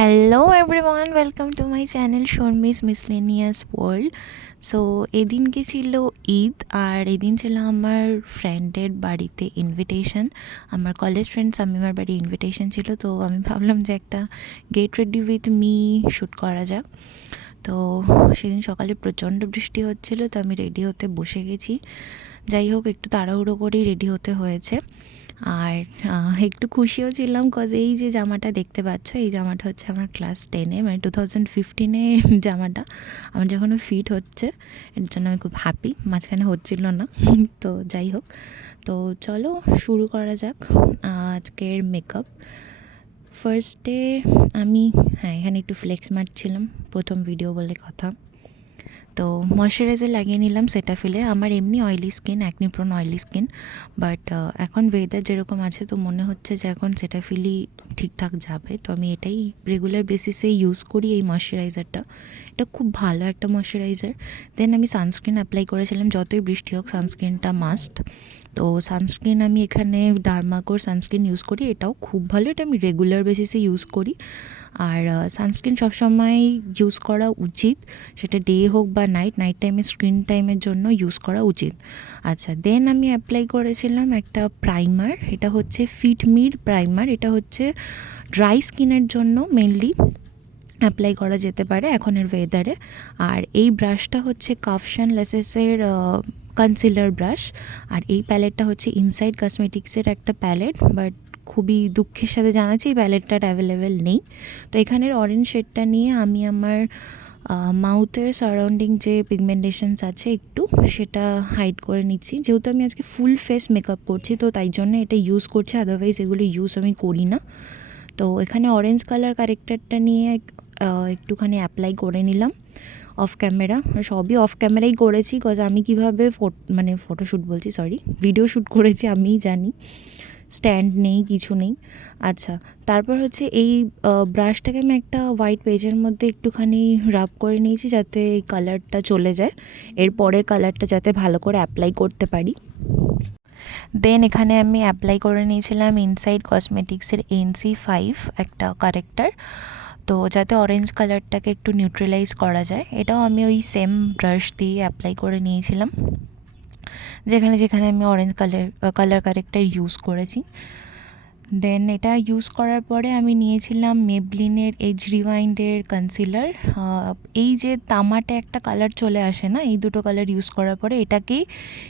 Hello everyone, welcome to my channel Sharmi's miscellaneous world. So এদিনকে ছিল ঈদ, আর এদিন ছিল আমার ফ্রেন্ডের বাড়িতে ইনভিটেশন। আমার কলেজ ফ্রেন্ড সামিমার বাড়ি ইনভিটেশন ছিল, তো আমি ভাবলাম যে একটা get ready with me shoot করা যাক। তো সেদিন সকালে প্রচণ্ড বৃষ্টি হচ্ছিল, তো আমি রেডি হতে বসে গেছি। যাই হোক, একটু তাড়াহুড়ো করেই রেডি হতে হয়েছে। আর একটু খুশিও ছিলাম, কজ এই যে জামাটা দেখতে পাচ্ছ, এই জামাটা হচ্ছে আমার ক্লাস 10-এ, মানে 2015-এ জামাটা আমার যখন ফিট হচ্ছে, এর জন্য আমি খুব হ্যাপি। মাঝখানে হচ্ছিল না। তো যাই হোক, তো চলো শুরু করা যাক আজকের মেকআপ। ফার্স্টে আমি এখানে একটু ফ্লেক্স মারছিলাম, প্রথম ভিডিও বলে কথা। তো ময়শ্চারাইজার লাগিয়ে নিলাম সেটাফিলে। আমার এমনি oily skin, acne prone oily skin, but এখন ওয়েদার যেরকম আছে, তো মনে হচ্ছে যে এখন সেটাফিলই ঠিকঠাক যাবে। তো আমি এটাই রেগুলার বেসিসে ইউজ করি, এই ময়শ্চারাইজারটা। এটা খুব ভালো একটা ময়শ্চারাইজার। দেন আমি সানস্ক্রিন অ্যাপ্লাই করেছিলাম, যতই বৃষ্টি হোক সানস্ক্রিনটা মাস্ট। তো সানস্ক্রিন আমি এখানে ডার্মাকোর সানস্ক্রিন ইউজ করি, এটাও খুব ভালো, এটা আমি রেগুলার বেসিসে ইউজ করি। আর সানস্ক্রিন সবসময় ইউজ করা উচিত, সেটা ডে হোক বা নাইট টাইমে স্ক্রিন টাইমের জন্য ইউজ করা উচিত। আচ্ছা, দেন আমি অ্যাপ্লাই করেছিলাম একটা প্রাইমার, এটা হচ্ছে ফিটমির প্রাইমার। এটা হচ্ছে ড্রাই স্কিনের জন্য মেনলি অ্যাপ্লাই করা যেতে পারে এখনের ওয়েদারে। আর এই ব্রাশটা হচ্ছে কাফশান লেসেসের কনসিলার ব্রাশ। আর এই প্যালেটটা হচ্ছে ইনসাইড কসমেটিক্সের একটা প্যালেট, বাট খুবই দুঃখের সাথে জানাচ্ছি এই প্যালেটটার অ্যাভেলেবেল নেই। তো এখানের অরেঞ্জ শেডটা নিয়ে আমি আমার মাউথের সারাউন্ডিং যে পিগমেন্টেশনস আছে একটু, সেটা হাইড করে নিচ্ছি। যেহেতু আমি আজকে ফুল ফেস মেকআপ করছি, তো তাই জন্য এটা ইউজ করছি, আদারওয়াইজ এগুলো ইউজ আমি করি না। তো এখানে অরেঞ্জ কালার কারেক্টারটা নিয়ে একটুখানি অ্যাপ্লাই করে নিলাম অফ ক্যামেরা। সবই অফ ক্যামেরাই করেছি, কজ আমি কীভাবে ফটোশ্যুট বলছি, সরি, ভিডিও শ্যুট করেছি আমিই জানি, স্ট্যান্ড নেই, কিছু নেই। আচ্ছা, তারপর হচ্ছে এই ব্রাশটাকে আমি একটা হোয়াইট পেজের মধ্যে একটুখানি রাব করে নিয়েছি, যাতে এই কালারটা চলে যায়, এরপরে কালারটা যাতে ভালো করে অ্যাপ্লাই করতে পারি। দেন এখানে আমি অ্যাপ্লাই করে নিয়েছিলাম ইনসাইড কসমেটিক্সের NC5 একটা কারেক্টার, তো যাতে অরেঞ্জ কালারটাকে একটু নিউট্রালাইজ করা যায়। এটাও আমি ওই সেম ব্রাশ দিয়ে অ্যাপ্লাই করে নিয়েছিলাম, যেখানে যেখানে আমি অরেঞ্জ কালার কারেক্টার ইউজ করেছি। দেন এটা ইউজ করার পরে আমি নিয়েছিলাম মেবলিনের এজ রিওয়াইন্ডের কনসিলার। এই যে তামাটে একটা কালার চলে আসে না, এই দুটো কালার ইউজ করার পরে এটাকেই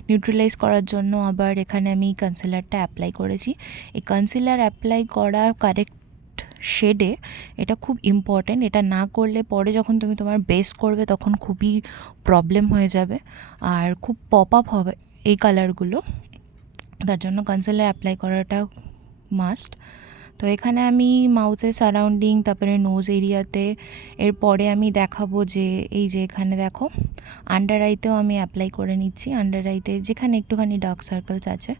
নিউট্রালাইজ করার জন্য আবার এখানে আমি কনসিলারটা অ্যাপ্লাই করেছি। এই কনসিলার অ্যাপ্লাই করা কারেক্ট শেডে এটা খুব ইম্পর্ট্যান্ট। এটা না করলে পরে যখন তুমি তোমার বেস করবে তখন খুবই প্রবলেম হয়ে যাবে, আর খুব পপ আপ হবে এই কালারগুলো। তার জন্য কনসিলার অ্যাপ্লাই করাটা মাস্ট। তো এখানে আমি মাউথের সারাউন্ডিং, তারপরে নোজ এরিয়াতে, এরপরে আমি দেখাবো যে এই যে এখানে দেখো আন্ডার আইতেও আমি অ্যাপ্লাই করে নিচ্ছি। আন্ডার আইতে যেখানে একটুখানি ডার্ক সার্কেলস আছে,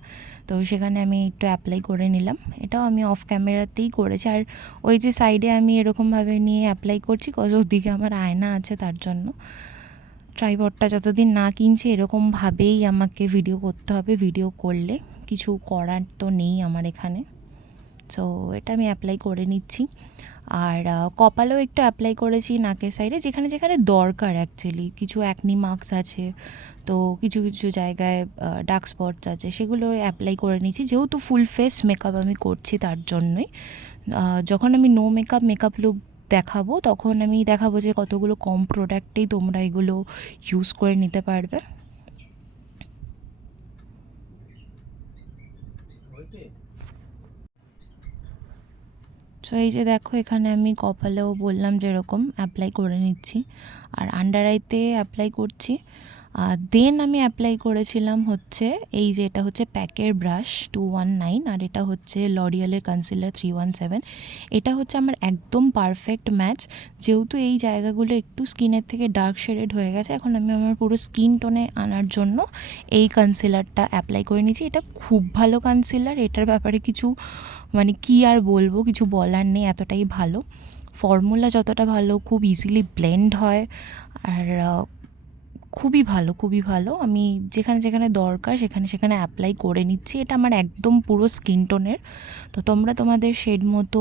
তো সেখানে আমি একটু অ্যাপ্লাই করে নিলাম। এটাও আমি অফ ক্যামেরাতেই করেছি। আর ওই যে সাইডে আমি এরকমভাবে নিয়ে অ্যাপ্লাই করছি, কজ ওদিকে আমার আয়না আছে, তার জন্য। ট্রাইপডটা যতদিন না কিনছি এরকমভাবেই আমাকে ভিডিও করতে হবে, ভিডিও করলে কিছু করার তো নেই আমার এখানে। সো এটা আমি অ্যাপ্লাই করে নিচ্ছি। আর কপালেও একটু অ্যাপ্লাই করেছি নাকের সাইডে, যেখানে যেখানে দরকার। অ্যাকচুয়ালি কিছু অ্যাকনি মার্কস আছে, তো কিছু কিছু জায়গায় ডার্ক স্পটস আছে, সেগুলো অ্যাপ্লাই করে নিচ্ছি। যেহেতু ফুল ফেস মেকআপ আমি করছি, তার জন্যই যখন আমি নো মেকআপ লুক দেখাবো, তখন আমি দেখাবো যে কতগুলো কম প্রোডাক্টেই তোমরা এগুলো ইউজ করে নিতে পারবে। সো এই যে দেখো, এখানে আমি কপালেও বললাম যেরকম অ্যাপ্লাই করে নিচ্ছি, আর আন্ডার আইতে অ্যাপ্লাই করছি। দেন আমি অ্যাপ্লাই করেছিলাম হচ্ছে এই যে, এটা হচ্ছে প্যাকের ব্রাশ 219, আর এটা হচ্ছে লরিয়ালের কনসিলার 317। এটা হচ্ছে আমার একদম পারফেক্ট ম্যাচ, যেহেতু এই জায়গাগুলো একটু স্কিনের থেকে ডার্ক শেডেড হয়ে গেছে। এখন আমি আমার পুরো স্কিন টোনে আনার জন্য এই কনসিলারটা অ্যাপ্লাই করে নিয়েছি। এটা খুব ভালো কনসিলার, এটার ব্যাপারে কিছু কী আর বলবো, কিছু বলার নেই, এতটাই ভালো। ফর্মুলা যতটা ভালো, খুব ইজিলি ব্লেন্ড হয়, আর খুবই ভালো, খুবই ভালো। আমি যেখানে যেখানে দরকার সেখানে সেখানে অ্যাপ্লাই করে নিচ্ছি। এটা আমার একদম পুরো স্কিন টোনের, তো তোমরা তোমাদের শেড মতো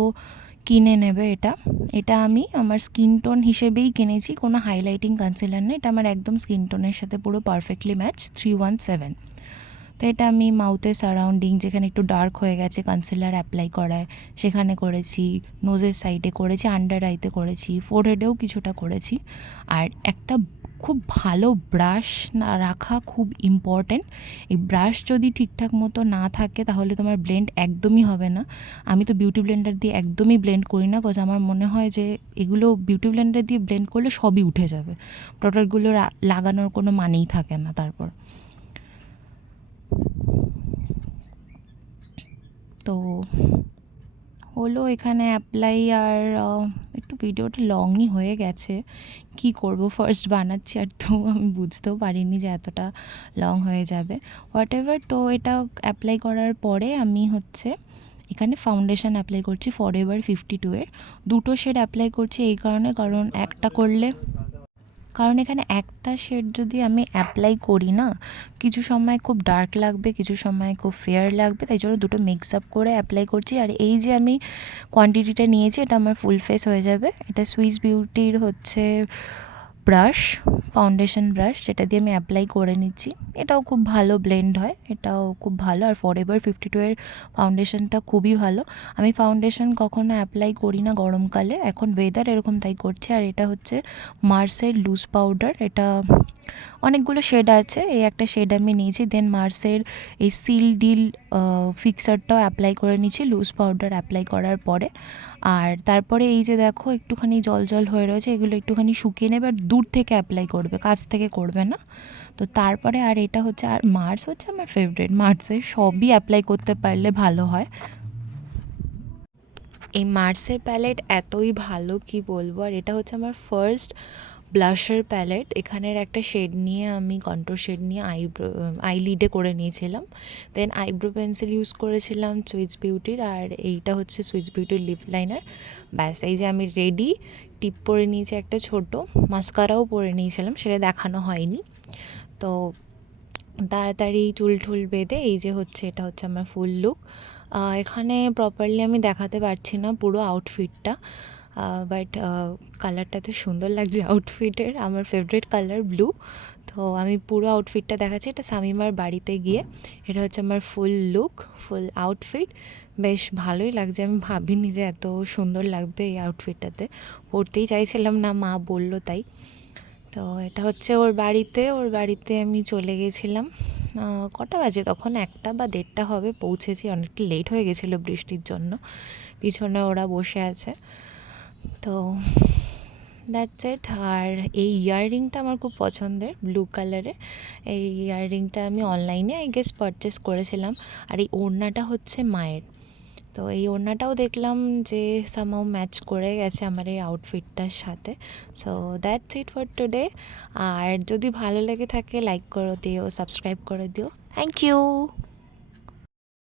কিনে নেবে এটা। এটা আমি আমার স্কিন টোন হিসেবেই কিনেছি, কোনো হাইলাইটিং কনসিলার না, এটা আমার একদম স্কিন টোনের সাথে পুরো পারফেক্টলি ম্যাচ, 317। তো এটা আমি মাউথের সারাউন্ডিং যেখানে একটু ডার্ক হয়ে গেছে কনসিলার অ্যাপ্লাই করায় সেখানে করেছি, নোজের সাইডে করেছি, আন্ডার আইতে করেছি, ফোরহেডেও কিছুটা করেছি। আর একটা খুব ভালো ব্রাশ না রাখা খুব ইম্পর্ট্যান্ট। এই ব্রাশ যদি ঠিকঠাক মতো না থাকে তাহলে তোমার ব্লেন্ড একদমই হবে না। আমি তো বিউটি ব্লেন্ডার দিয়ে একদমই ব্লেন্ড করি না, কজ আমার মনে হয় যে এগুলো বিউটি ব্লেন্ডার দিয়ে ব্লেন্ড করলে সবই উঠে যাবে, প্রোডাক্টগুলো লাগানোর কোনো মানেই থাকে না। তারপর তো হলো এখানে অ্যাপ্লাই। আর একটু ভিডিওটা লংই হয়ে গেছে, কি করব, ফার্স্ট বানাচ্ছি আর তো আমি বুঝতেও পারিনি যে এতটা লং হয়ে যাবে। হোয়াট এভার, তো এটা অ্যাপ্লাই করার পরে আমি হচ্ছে এখানে ফাউন্ডেশন অ্যাপ্লাই করছি ফরএভার 52 এর। দুটো শেড অ্যাপ্লাই করছি এই কারণে, কারণ এখানে একটা শেড যদি আমি অ্যাপ্লাই করি না, কিছু সময় খুব ডার্ক লাগবে, কিছু সময় খুব ফেয়ার লাগবে, তাই জন্য দুটো মিক্স আপ করে অ্যাপ্লাই করছি। আর এই যে আমি কোয়ান্টিটিটা নিয়েছি এটা আমার ফুল ফেস হয়ে যাবে। এটা সুইস বিউটির হচ্ছে ব্রাশ, ফাউন্ডেশন ব্রাশ, যেটা দিয়ে আমি অ্যাপ্লাই করে নিচ্ছি। এটাও খুব ভালো ব্লেন্ড হয়, এটাও খুব ভালো। আর ফরএভার 52 এর ফাউন্ডেশনটা খুবই ভালো। আমি ফাউন্ডেশন কখনো অ্যাপ্লাই করি না গরমকালে, এখন ওয়েদার এরকম তাই করছি। আর এটা হচ্ছে মার্সের লুজ পাউডার, এটা অনেকগুলো শেড আছে, এই একটা শেড আমি নিয়েছি। দেন মার্সের এই সিল ডিল ফিক্সারটাও অ্যাপ্লাই করে নিয়েছি লুজ পাউডার অ্যাপ্লাই করার পরে। আর তারপরে এই যে দেখো একটুখানি জল জল হয়ে রয়েছে, এগুলো একটুখানি শুকিয়ে নেবে, আর দূর থেকে অ্যাপ্লাই করবে, কাছ থেকে করবে না। তো তারপরে আর এটা হচ্ছে, আর মার্স হচ্ছে আমার ফেভারিট, মার্সের সবই অ্যাপ্লাই করতে পারলে ভালো হয়। এই মার্সের প্যালেট এতই ভালো কি বলবো। আর এটা হচ্ছে আমার ফার্স্ট ব্লাশার প্যালেট। এখানের একটা শেড নিয়ে আমি কন্ট্রোল শেড নিয়ে আইলিডে করে নিয়েছিলাম। দেন আইব্রো পেন্সিল ইউজ করেছিলাম সুইস বিউটির, আর এইটা হচ্ছে সুইস বিউটির লিপ লাইনার। ব্যাস, এই যে আমি রেডি। টিপ পরে নিয়েছি একটা ছোট, মাস্কারাও পরে নিয়েছিলাম, সেটা দেখানো হয়নি। তো তাড়াতাড়ি চুল টুল বেঁধে এই যে হচ্ছে, এটা হচ্ছে আমার ফুল লুক। এখানে প্রপারলি আমি দেখাতে পারছি না পুরো আউটফিটটা, বাট কালারটা তো সুন্দর লাগছে আউটফিটের, আমার ফেভারিট কালার ব্লু। তো আমি পুরো আউটফিটটা দেখাচ্ছি, এটা শামিমার বাড়িতে গিয়ে। এটা হচ্ছে আমার ফুল লুক, ফুল আউটফিট, বেশ ভালোই লাগছে। আমি ভাবিনি যে এত সুন্দর লাগবে এই আউটফিটটাতে, পরতেই চাইছিলাম না, মা বললো তাই। তো এটা হচ্ছে ওর বাড়িতে আমি চলে গেছিলাম। কটা বাজে তখন, 1টা বা 1:30 হবে, পৌঁছেছি, অনেকটা লেট হয়ে গেছিলো বৃষ্টির জন্য। পিছনে ওরা বসে আছে। তো দ্যাটস ইট। আর এই ইয়াররিংটা আমার খুব পছন্দের, ব্লু কালারের। এই ইয়াররিংটা আমি অনলাইনে আই গেস পারচেস করেছিলাম। আর এই ওড়নাটা হচ্ছে মায়ের। তো এই ওড়নাটাও দেখলাম যে সামহাউ ম্যাচ করে গেছে আমার এই আউটফিটটার সাথে। So that's it for today. আর যদি ভালো লেগে থাকে লাইক করে দিও, সাবস্ক্রাইব করে দিও। Thank you.